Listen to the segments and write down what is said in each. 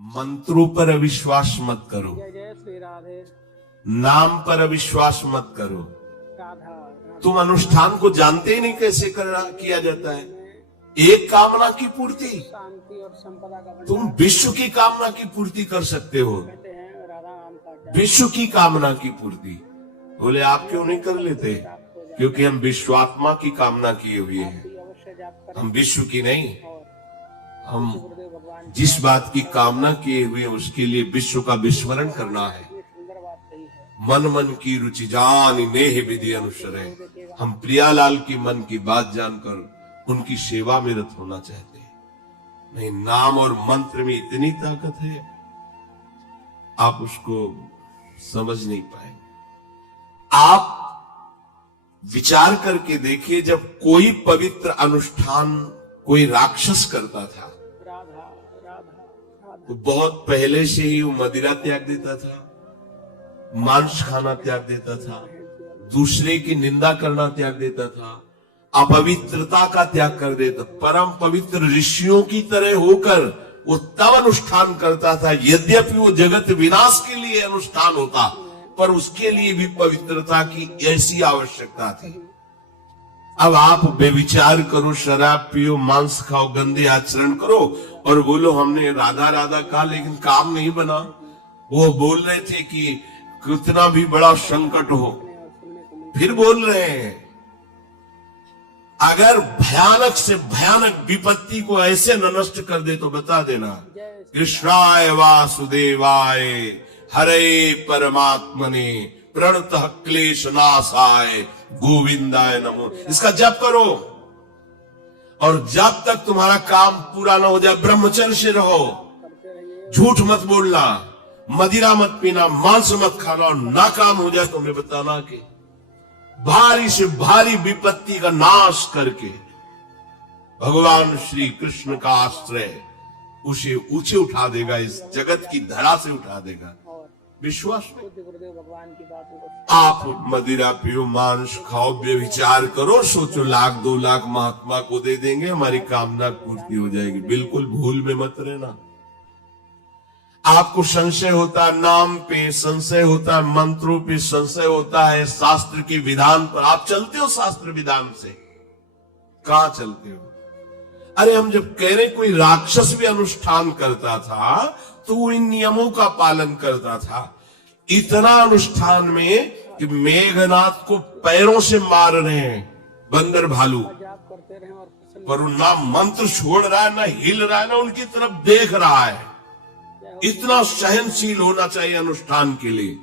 मंत्रों पर अविश्वास मत करो, जय जय श्री राधे नाम पर अविश्वास मत करो। राधा राधा। तुम अनुष्ठान को जानते ही नहीं कैसे किया जाता है। एक कामना की पूर्ति, शांति और संपदा का भंडार तुम विश्व की कामना की पूर्ति कर सकते हो, कहते हैं। राधा नाम का जाप विश्व की कामना की पूर्ति। बोले आप क्यों नहीं कर लेते? आपको जाप क्योंकि हम विश्वात्मा की कामना किए हुए हैं, भी अवश्य जाप करें। हम विश्व की नहीं। और हम गुरुदेव भगवान जिस बात की कामना किए हुए हैं, उसके लिए विश्व का विस्मरण करना है। की सुंदर बात कही है। मन मन की रुचि जान नेह विधि अनुसरे। हम प्रियालाल की मन की बात जानकर उनकी सेवा में रत होना चाहते हैं। नहीं, नाम और मंत्र में इतनी ताकत है, आप उसको समझ नहीं पाएंगे। आप विचार करके देखिए, जब कोई पवित्र अनुष्ठान कोई राक्षस करता था राधा राधा तो बहुत पहले से ही वो मदिरा त्याग देता था, मांस खाना त्याग देता था, दूसरे की निंदा करना त्याग देता था, अपवित्रता का त्याग कर देता। परम पवित्र ऋषियों की तरह होकर वो तब अनुष्ठान करता था, यद्यपि वो जगत विनाश के लिए अनुष्ठान होता, पर उसके लिए भी पवित्रता की ऐसी आवश्यकता थी। अब आप बेविचार करो, शराब पियो, मांस खाओ, गंदे आचरण करो और बोलो हमने राधा राधा कहा लेकिन काम नहीं बना। वो बोल रहे थे कि कितना भी बड़ा संकट हो, फिर बोल रहे हैं। अगर भयानक से भयानक विपत्ति को ऐसे न नष्ट कर दे तो बता देना, कृष्णाय वासुदेवाय हरे परमात्मने प्रणतः क्लेश नाशाय गोविंदाय नमो। इसका जप करो और जब तक तुम्हारा काम पूरा ना हो जाए ब्रह्मचर्य से रहो। झूठ मत बोलना, मदिरा मत पीना, मांस मत खाना, और ना काम हो जाए तो हमें बताना कि भारी से भारी विपत्ति का नाश करके भगवान श्री कृष्ण का आश्रय उसे ऊंचे उठा देगा, इस जगत की धरा से उठा देगा। विश्वास में गुरुदेव भगवान की बातों को आप मदिरा पियो, मांस खाओ, व्यभिचार करो, सोचो 1,00,000-2,00,000 महात्मा को दे देंगे, हमारी कामना पूर्ति हो जाएगी। बिल्कुल भूल में मत रहना। आपको संशय होता है, नाम पे संशय होता है, मंत्रों पे संशय होता है, शास्त्र के विधान पर। आप चलते हो शास्त्र विधान से? कहां चलते हो? अरे हम जब कह रहे कोई राक्षस भी अनुष्ठान करता था तो वो इन नियमों का पालन करता था। इतना अनुष्ठान में कि मेघनाथ को पैरों से मार रहे हैं बंदर भालू, जाप करते रहे और प्रसन्न पर वो ना मंत्र छोड़ रहा है, ना हिल रहा है, ना उनकी तरफ देख रहा है। इतना सहनशील होना चाहिए अनुष्ठान के लिए।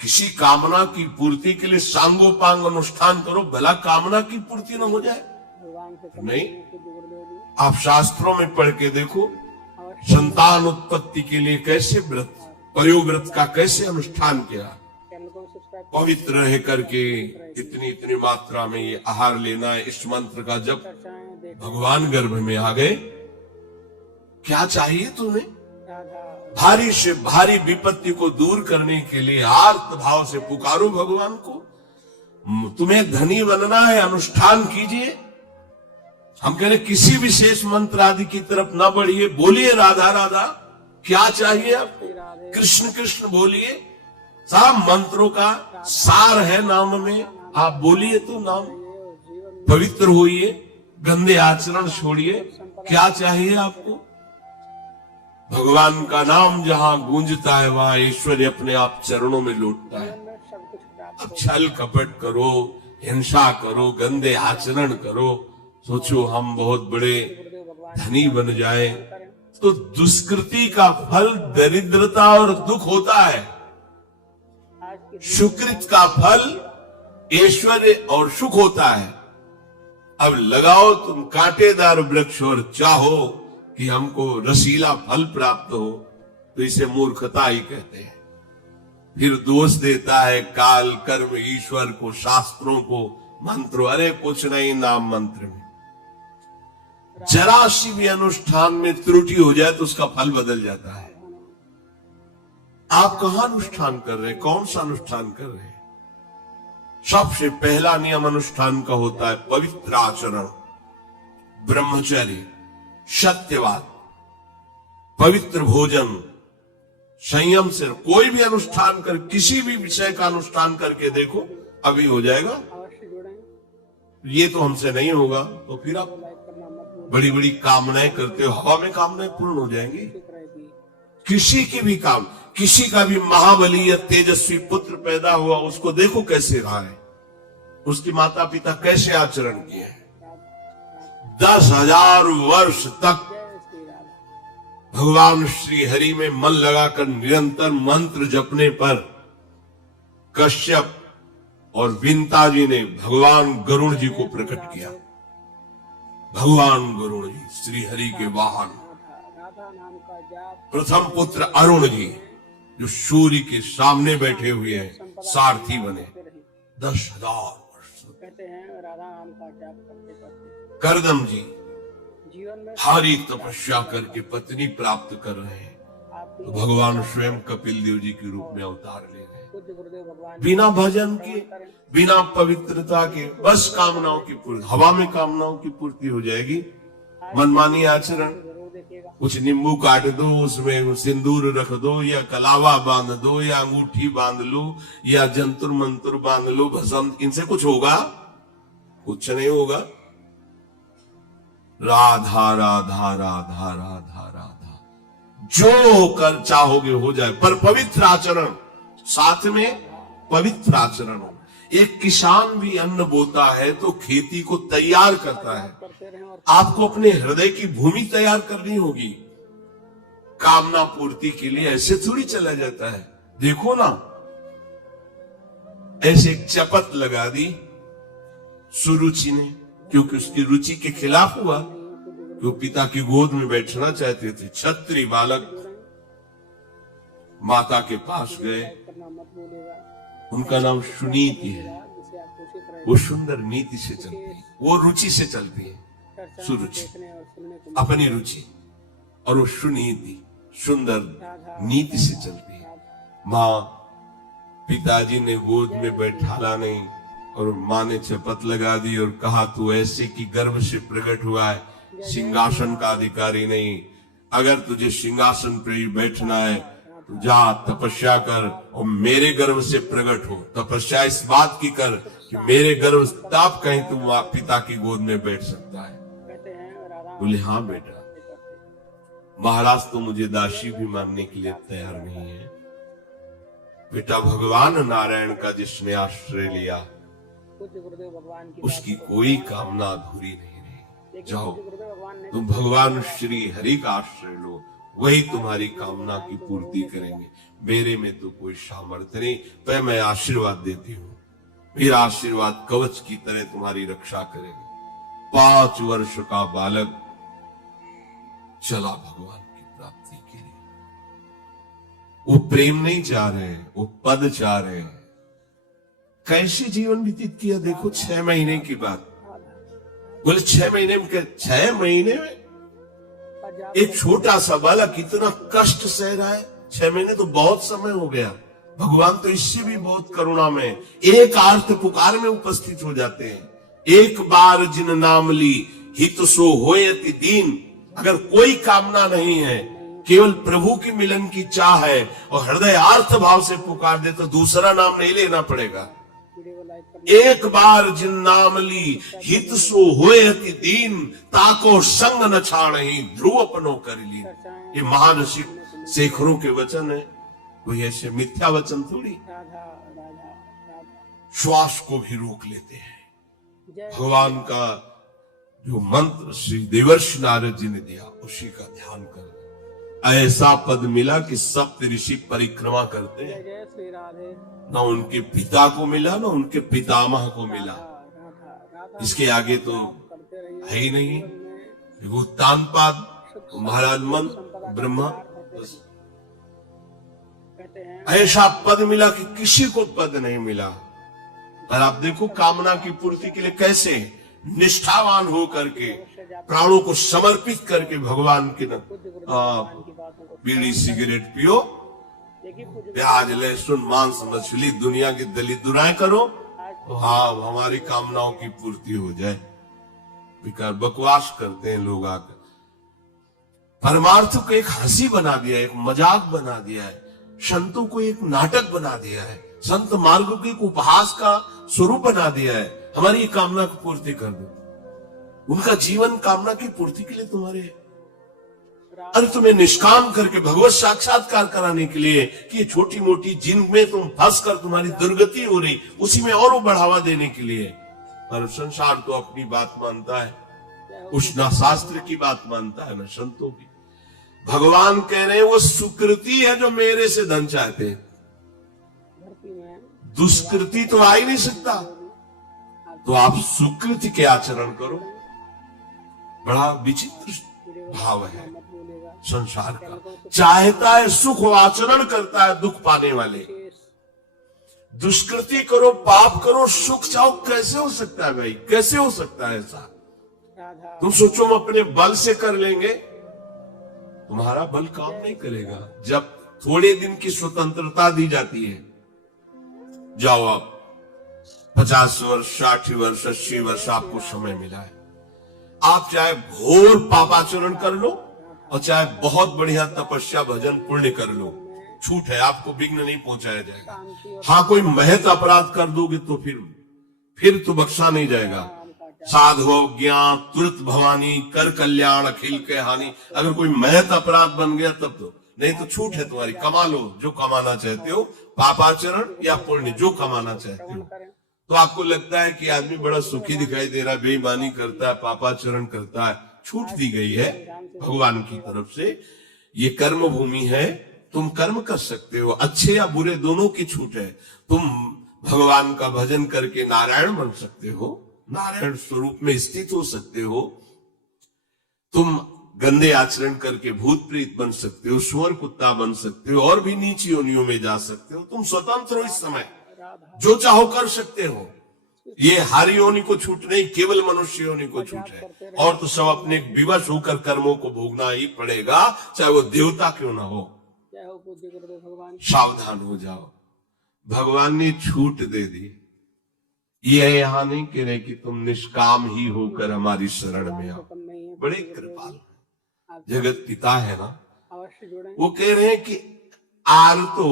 किसी कामना की पूर्ति के लिए सांगोपांग अनुष्ठान करो, भला कामना की पूर्ति न हो जाए। भगवान से नहीं, गुरुदेव जी आप शास्त्रों में पढ़ के देखो, संतान उत्पत्ति के लिए कैसे व्रत, पयोव्रत का कैसे अनुष्ठान किया। चैनल को सब्सक्राइब पवित्र रह करके इतनी इतनी मात्रा में ये आहार लेना है, इस मंत्र का जब चर्चाएं देख भगवान गर्भ में आ गए। क्या चाहिए तुम्हें? राधा भारी से भारी विपत्ति को दूर करने के लिए आर्त भाव से पुकारो भगवान को। तुम्हें धनी बनना है, अनुष्ठान कीजिए। हम कह रहे किसी विशेष मंत्र आदि की तरफ ना बढ़िए, बोलिए राधा राधा। क्या चाहिए आपको? कृष्ण कृष्ण बोलिए। सब मंत्रों का सार है नाम में, आप बोलिए तो नाम। पवित्र होइए, गंदे आचरण छोड़िए। क्या चाहिए आपको? भगवान का नाम जहां गूंजता है वहां ऐश्वर्य अपने आप चरणों में लौटता है। में सब कुछ प्राप्त अब छल कपट करो, हिंसा करो, गंदे आचरण करो, सोचो हम बहुत बड़े गुरुदेव भगवान धनी बन जाए, तो दुष्कृति का फल दरिद्रता और दुख होता है। आज की सुकृत का फल ऐश्वर्य और सुख होता है। अब लगाओ तुम कांटेदार वृक्ष और चाहो कि हमको रसीला फल प्राप्त हो, तो इसे मूर्खता ही कहते हैं। फिर दोष देता है काल, कर्म, ईश्वर को, शास्त्रों को, मंत्रों। अरे कुछ नहीं, नाम मंत्र में जरा सी भी अनुष्ठान में त्रुटि हो जाए तो उसका फल बदल जाता है। आप कहां अनुष्ठान कर रहे हैं? कौन सा अनुष्ठान कर रहे हैं? सबसे पहला नियम अनुष्ठान का होता है पवित्र आचरण, ब्रह्मचर्य, सत्यवाद। पवित्र भोजन, संयम से कोई भी अनुष्ठान कर, किसी भी विषय का अनुष्ठान करके देखो, अभी हो जाएगा। अवश्य जुड़ें। ये तो हमसे नहीं होगा तो फिर आप लाइक करना मत भूलें। बड़ी बड़ी कामनाएं करते हो, हवा में कामनाएं पूर्ण हो जाएंगी। ठीक रहेगी। किसी की भी काम, किसी का भी महाबली या तेजस्वी पुत्र पैदा हुआ, उसको देखो कैसे रहा है, उसके माता पिता कैसे आचरण किए हैं। 10,000 वर्ष तक जय श्री राम। भगवान श्री हरि में मन लगाकर निरंतर मंत्र जपने पर कश्यप और विंता जी ने भगवान गरुड़ जी को प्रकट किया। भगवान गरुड़ जी श्री हरि के वाहन, राधा नाम का जाप। प्रथम पुत्र अरुण जी जो सूर्य के सामने बैठे हुए हैं, सारथी बने। 10,000 वर्ष। कहते हैं राधा नाम का जाप करते करते करदम जी जीवन में भारी तपस्या करके पत्नी प्राप्त कर रहे हैं, आपकी तो भगवान स्वयं कपिल देव जी के रूप में अवतार ले रहे हैं। पूज्य गुरुदेव भगवान बिना भजन के, बिना पवित्रता के, बस कामनाओं की पूर्ति, हवा में कामनाओं की पूर्ति हो जाएगी। मनमानी आचरण, जरूर देखिएगा। कुछ नींबू काट दो, उसमें सिंदूर रख दो, या कलावा बांध दो, या अंगूठी बांध लो, या जंतुर मंतुर बांध लो, भस्म, इनसे कुछ होगा? कुछ नहीं होगा। राधा राधा राधा राधा राधा, जो कर चाहोगे हो जाए, पर पवित्र आचरण, साथ में पवित्र आचरण हो। एक किसान भी अन्न बोता है तो खेती को तैयार करता है। करते रहें और आपको अपने हृदय की भूमि तैयार करनी होगी। कामना पूर्ति के लिए ऐसे थोड़ी चला जाता है। देखो ना, ऐसे एक चपत लगा दी सुरुचि ने, क्योंकि उसकी रुचि के खिलाफ हुआ, कि वो पिता की गोद में बैठना चाहते थे। छत्री बालक माता के पास गए, करना मत भूलिएगा। उनका नाम सुनीति है। जिसे आप कोशिश रहे वो सुंदर नीति से चलती है, वो रुचि से चलती है, चर्चा सुरुचि, देखने और सुनने को अपनी रुचि, और वो सुनीति सुंदर नीति से चलती है। माँ पिताजी ने गोद में बैठाला नहीं, और माँ ने शपथ लगा दी और कहा, तू ऐसे की गर्भ से प्रकट हुआ है, सिंहासन का अधिकारी नहीं। अगर तुझे सिंहासन पर ही बैठना है तो जा तपस्या कर और मेरे गर्भ से प्रकट हो। तपस्या इस बात की कर कि मेरे गर्भ तब कहीं तू पिता की गोद में बैठ सकता है। कहते हैं राधा बोले हाँ बेटा। महाराज तो मुझे दासी भी मानने के लिए तैयार नहीं है। बेटा, भगवान नारायण का जिसने आश्रय लिया पूज्य गुरुदेव भगवान की उसकी कोई कामना अधूरी नहीं रही। जाओ, गुरुदेव भगवान ने तुम भगवान श्री हरि का आश्रय लो, वही तुम्हारी कामना की पूर्ति करेंगे। मेरे में तो कोई सामर्थ्य नहीं, पर मैं आशीर्वाद देती हूँ। मेरा आशीर्वाद कवच की तरह तुम्हारी रक्षा करेंगे। 5 वर्ष का बालक चला भगवान की प्राप्ति के लिए। वो प्रेम नहीं चाह रहे, वो पद चाह रहे हैं। कैसे जीवन व्यतीत किया देखो। 6 महीने की बात, बोले 6 महीने में, 6 महीने में एक छोटा सा बालक इतना कष्ट सह रहा है। 6 महीने तो बहुत समय हो गया। भगवान तो इससे भी बहुत करुणा में, एक आर्त पुकार में उपस्थित हो जाते हैं। एक बार जिन नाम ली हित सो होयति दीन। अगर कोई कामना नहीं है, केवल प्रभु की मिलन की चाह है और हृदय आर्थ भाव से पुकार दे तो दूसरा नाम नहीं लेना पड़ेगा। एक बार जिन नाम ली हित सो होयति दीन, ताको संग न छाड़हि ध्रुव अपनो कर ली। ये महान शेखरों के वचन है, कोई ऐसे मिथ्या वचन थोड़ी। राधा राधा राधा। श्वास को भी रोक लेते हैं। भगवान का जो मंत्र श्री देवर्षि नारद जी ने दिया, उसी का ध्यान कर। ऐसा पद मिला कि सप्त ऋषि परिक्रमा करते हैं। जय श्री राधे। ना उनके पिता को मिला, ना उनके पितामह को मिला। इसके आगे तो है ही नहीं। उत्तानपाद, महाराज मंत्र, ब्रह्मा, बस ऐसा पद मिला कि किसी को पद नहीं मिला। और आप देखो कामना की पूर्ति के लिए कैसे निष्ठावान हो करके, प्राणों को समर्पित करके भगवान के बीड़ी सिगरेट पियो, प्याज लहसुन मांस मछली दुनिया की दलित दुराएं करो, तो हाँ हमारी कामनाओं की पूर्ति हो जाए। बेकार बकवास करते हैं लोग आकर। परमार्थ को एक हंसी बना दिया है, एक मजाक बना दिया है, संतों को एक नाटक बना दिया है, संत मार्ग को एक उपहास का स्वरूप बना दिया है। हमारी ये कामना को पूर्ति कर दो। उनका जीवन कामना की पूर्ति के लिए तुम्हारे है। अरे तुम्हें निष्काम करके भगवत साक्षात्कार कराने के लिए कि ये छोटी मोटी जिनमें तुम फंस कर तुम्हारी दुर्गति हो रही, उसी में और बढ़ावा देने के लिए। पर संसार तो अपनी बात मानता है, कुछ ना शास्त्र की बात मानता है ना संतों की। भगवान कह रहे हैं वो सुकृति है जो मेरे से धन चाहते हैं, दुष्कृति तो आ ही नहीं सकता। तो आप सुकृति के आचरण करो। बड़ा विचित्र भाव है संसार का। चाहता है सुख, आचरण करता है दुख पाने वाले। दुष्कृति करो, पाप करो, सुख चाहो, कैसे हो सकता है भाई? कैसे हो सकता है ऐसा? तुम सोचो हम अपने बल से कर लेंगे, तुम्हारा बल काम नहीं करेगा। जब थोड़े दिन की स्वतंत्रता दी जाती है, जाओ आप 50 वर्ष, 60 वर्ष, 80 वर्ष आपको समय मिला है, आप चाहे घोर पापाचरण कर लो और चाहे बहुत बढ़िया तपस्या भजन पुण्य कर लो, छूट है, आपको विघ्न नहीं पहुंचाया जाएगा। हाँ, कोई महत अपराध कर दोगे तो फिर तो बख्शा नहीं जाएगा। साधो ज्ञान तुरंत भवानी, कर कल्याण अखिल के हानि। अगर कोई महत अपराध बन गया तब तो, नहीं तो छूट है तुम्हारी, कमा लो जो कमाना चाहते हो, पापाचरण या पुण्य जो कमाना चाहते हो। तो आपको लगता है कि आदमी बड़ा सुखी दिखाई दे रहा है, बेईमानी करता है, पापाचरण करता है, छूट दी गई है भगवान की तरफ से। ये कर्म भूमि है, तुम कर्म कर सकते हो, अच्छे या बुरे दोनों की छूट है। तुम भगवान का भजन करके नारायण बन सकते हो, नारायण स्वरूप में स्थित हो सकते हो। तुम गंदे आचरण करके भूत प्रेत बन सकते हो, सुअर कुत्ता बन सकते हो, और भी नीची योनियों में जा सकते हो। तुम स्वतंत्र हो, इस समय जो चाहो कर सकते हो। ये हारी योनि को छूट नहीं, केवल मनुष्य योनि को छूट है। और तो सब अपने विवश होकर कर्मों को भोगना ही पड़ेगा, चाहे वो देवता क्यों ना हो। सावधान हो जाओ, भगवान ने छूट दे दी। ये यहां नहीं कह रहे कि तुम निष्काम ही होकर हमारी शरण में आओ। बड़े कृपाल जगत पिता है ना, वो कह रहे हैं कि आर्तो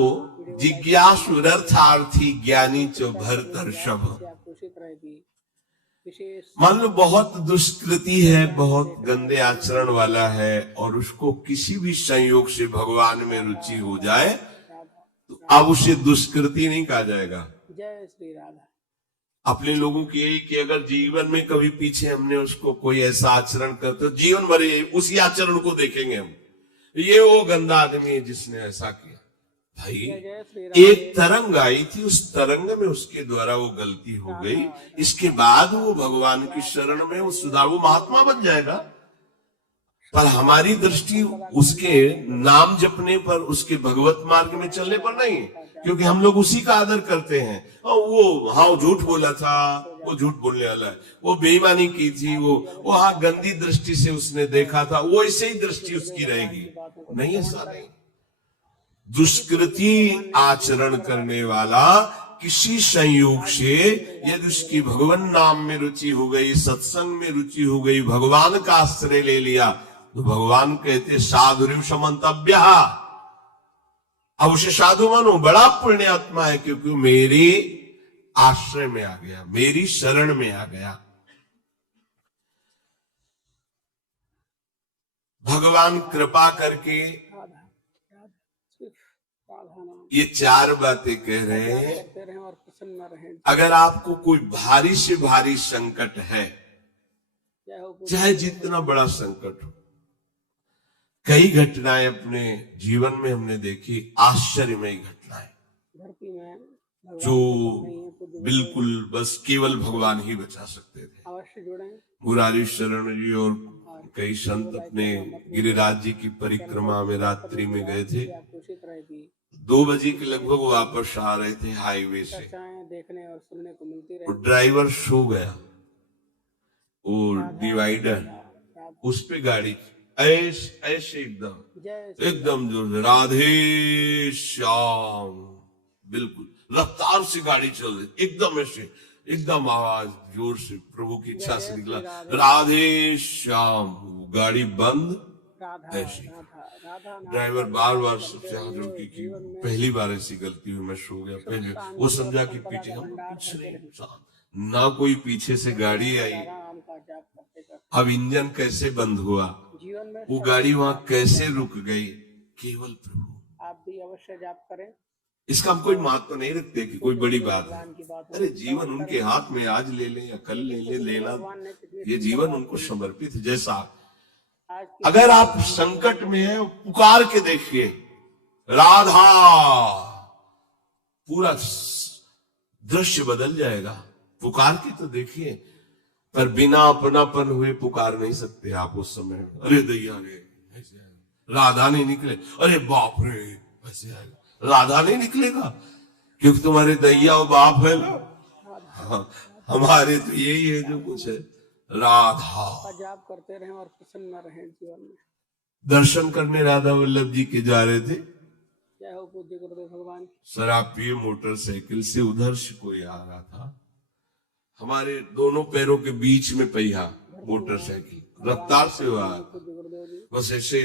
जिज्ञासुरर्थार्थी ज्ञानी चो भरतर्षभ। मान लो बहुत दुष्कृति है, बहुत गंदे आचरण वाला है, और उसको किसी भी संयोग से भगवान में रुचि हो जाए तो अब उसे दुष्कृति नहीं कहा जाएगा। जय श्री राधा। अपने लोगों की यही कि अगर जीवन में कभी पीछे हमने उसको कोई ऐसा आचरण करते, तो जीवन भर उसी आचरण को देखेंगे हम, ये वो गंदा आदमी है जिसने ऐसा किया। भाई एक तरंग आई थी, उस तरंग में उसके द्वारा वो गलती हो गई, इसके बाद वो भगवान की शरण में वो सुधार, वो महात्मा बन जाएगा। पर हमारी दृष्टि उसके नाम जपने पर, उसके भगवत मार्ग में चलने पर नहीं, क्योंकि हम लोग उसी का आदर करते हैं। और वो हाँ झूठ बोला था, वो झूठ बोलने वाला है, वो बेईमानी की थी, वो हाँ गंदी दृष्टि से उसने देखा था, वो ऐसे ही दृष्टि उसकी रहेगी। नहीं, ऐसा नहीं। दुष्कृति आचरण करने वाला किसी संयोग से यदि उसकी भगवान नाम में रुचि हो गई, सत्संग में रुचि हो गई, भगवान का आश्रय ले लिया, तो भगवान कहते साधुरिव समन्तव्य। अब उसे साधु मानो, बड़ा पुण्य आत्मा है, क्योंकि मेरे आश्रय में आ गया, मेरी शरण में आ गया। भगवान कृपा करके ये 4 बातें कह रहे हैं। अगर आपको कोई भारी से भारी संकट है, चाहे जितना बड़ा संकट हो, कई घटनाएं अपने जीवन में हमने देखी, आश्चर्यमयी घटनाएं, जो बिल्कुल बस केवल भगवान ही बचा सकते थे। मुरारी शरण जी और कई संत अपने गिरिराज जी की परिक्रमा में रात्रि में गए थे। 2 बजे के लगभग वापस आ रहे थे हाईवे से, और ड्राइवर सो गया, और डिवाइडर उस पे गाड़ी ऐसे एकदम जो राधे श्याम, बिल्कुल रफ्तार से गाड़ी चल रही, एकदम ऐसे, एकदम आवाज जोर से प्रभु की इच्छा से निकला, राधे श्याम। गाड़ी बंद, राधा ऐसी राधा राधा नाम ड्राइवर बार बार सबसे हाथ जोड़ के कि पहली बार ऐसी गलती हुई, मैं सो गया। पहले वो समझा कि पीछे हम कुछ नहीं, ना कोई पीछे से गाड़ी आई। राम का जाप करते करते अब इंजन कैसे बंद हुआ, जीवन में वो गाड़ी वहां कैसे रुक गई, केवल प्रभु। आप भी अवश्य जाप करें। इसका हम कोई महत्व नहीं रखते कि कोई बड़ी बात है। भगवान की बात अरे जीवन उनके हाथ में, आज ले लें या कल ले लें, लेना भगवान ने कितनी ये जीवन उनको समर्पित है। जैसा आज की अगर आप संकट में हैं, पुकार के देखिए, राधा, पूरा दृश्य बदल जाएगा। पुकार के तो देखिए, पर बिना अपनापन हुए पुकार नहीं सकते आप उस समय। अरे दैया रे, ऐसे आएगा। राधा नहीं निकले, अरे बाप रे, ऐसे आएगा। राधा नहीं निकलेगा क्योंकि तुम्हारे दैया और बाप है ना। हाँ, हमारे तो यही है जो कुछ है, राधा। का जाप करते रहें और प्रसन्न रहें जीवन में। दर्शन करने राधा वल्लभ जी के जा रहे थे, जय हो पूज्य गुरुदेव भगवान। शराब पिए मोटरसाइकिल से उधर से कोई आ रहा था। हमारे दोनों पैरों के बीच में पहिया, मोटरसाइकिल रफ्तार से हुआ। पूज्य गुरुदेव जी बस ऐसे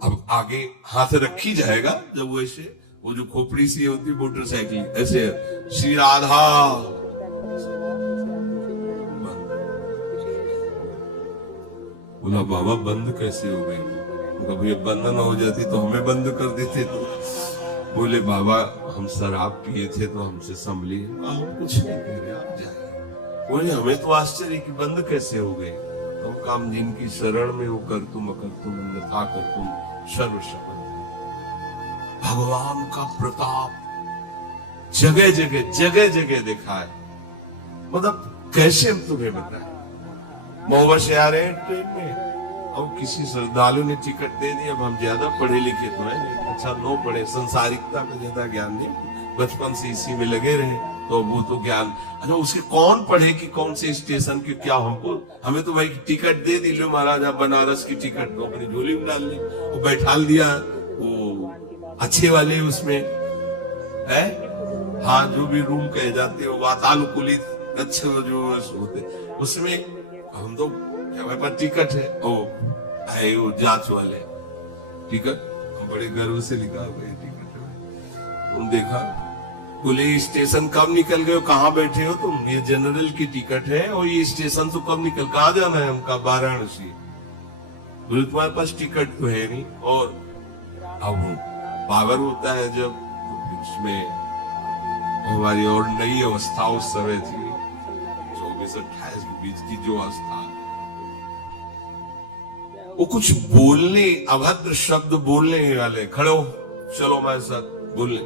अब आगे हाथ रखी जाएगा, जब वो ऐसे, वो जो खोपड़ी सी होती है मोटरसाइकिल, ऐसे श्री राधा बोला, बाबा बंद कैसे हो गई? कभी बंद न हो जाती तो हमें बंद कर देते। तो बोले, बाबा हम शराब पिए थे तो हमसे संभली। हम कुछ नहीं कह रहे, आप जाइए। बोले, हमें तो आश्चर्य कि बंद कैसे हो गए। हम काम जिनकी शरण में हो, कर तुम अकर तुम अन्यथा कर तुम सर्व शरण। भगवान का प्रताप जगह जगह देखा है। मतलब कैसे हम तुम्हें बताएं। महुआ से आ रहे हैं ट्रेन में, अब किसी श्रद्धालु ने टिकट दे दी। अब हम ज्यादा पढ़े लिखे तो है नहीं, अच्छा नो पढ़े, संसारिकता का ज्यादा ज्ञान नहीं, बचपन से इसी में लगे रहे, तो वो तो ज्ञान। अच्छा उसके कौन पढ़े कि कौन से स्टेशन की क्या, हमको हमें तो भाई टिकट दे दी, लो महाराज आप बनारस की टिकट तो अपनी झोली में डाल ली, वो बैठाल दिया वो अच्छे वाले उसमें है। हाँ, जो भी रूम कहे जाते हो, वातानुकूलित अच्छे जो होते उसमें हम तो हमारे पास टिकट है, ओ है वो जांच वाले टिकट, हम बड़े गर्व से लिखा हुआ टिकट है। तुम देखा, बोले स्टेशन कब निकल गए, कहाँ बैठे हो तुम? ये जनरल की टिकट है और ये स्टेशन तो कब निकल, कहाँ जाना है हमका? वाराणसी। बोले तुम्हारे पास टिकट तो है नहीं। और अब पावर होता है जब, तो उसमें हमारी और नई अवस्था उस समय थी, 24-28 के बीच की जो अवस्था, वो कुछ बोलने, अभद्र शब्द बोलने वाले, खड़े हो चलो हमारे साथ बोलने।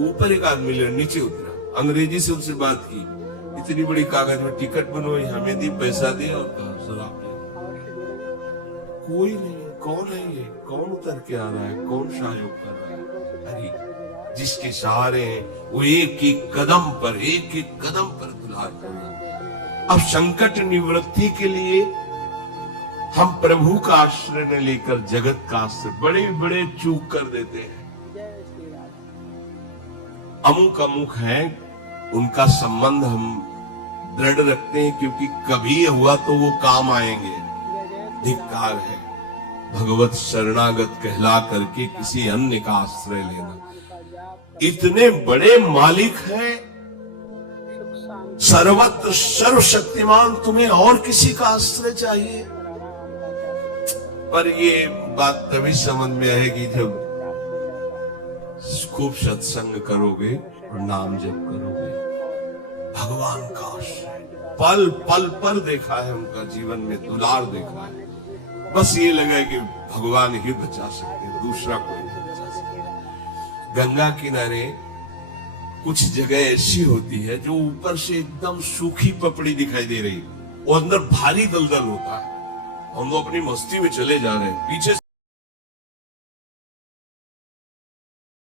ऊपर एक आदमी ले नीचे उतरा, अंग्रेजी से उनसे बात की, इतनी बड़ी कागज में टिकट बनवाई, हमें दी, पैसा दिया और कहा सर आप कोई नहीं। कौन है ये, कौन उतर के आ रहा है, कौन सहयोग कर रहा है? अरे जिसके सहारे हैं वो एक एक कदम पर दुलार कर रहा है। अब संकट निवृत्ति के लिए हम प्रभु का आश्रय न लेकर जगत का आश्रय बड़े बड़े चूक कर देते हैं। अमुक है, उनका संबंध हम दृढ़ रखते हैं क्योंकि कभी हुआ तो वो काम आएंगे। धिक्कार है भगवत शरणागत कहला करके किसी अन्य का आश्रय लेना। इतने बड़े मालिक हैं, सर्वत्र सर्वशक्तिमान, तुम्हें और किसी का आश्रय चाहिए? पर ये बात तभी समझ में आएगी जब खूब सत्संग करोगे और नाम जप करोगे। भगवान का पल पल पर देखा है, उनका जीवन में दुलार देखा है। बस ये लगा कि भगवान ही बचा सकते, दूसरा कोई नहीं बचा सकता। गंगा किनारे कुछ जगह ऐसी होती है जो ऊपर से एकदम सूखी पपड़ी दिखाई दे रही, वो अंदर भारी दलदल होता है। हम लोग अपनी मस्ती में चले जा रहे हैं, पीछे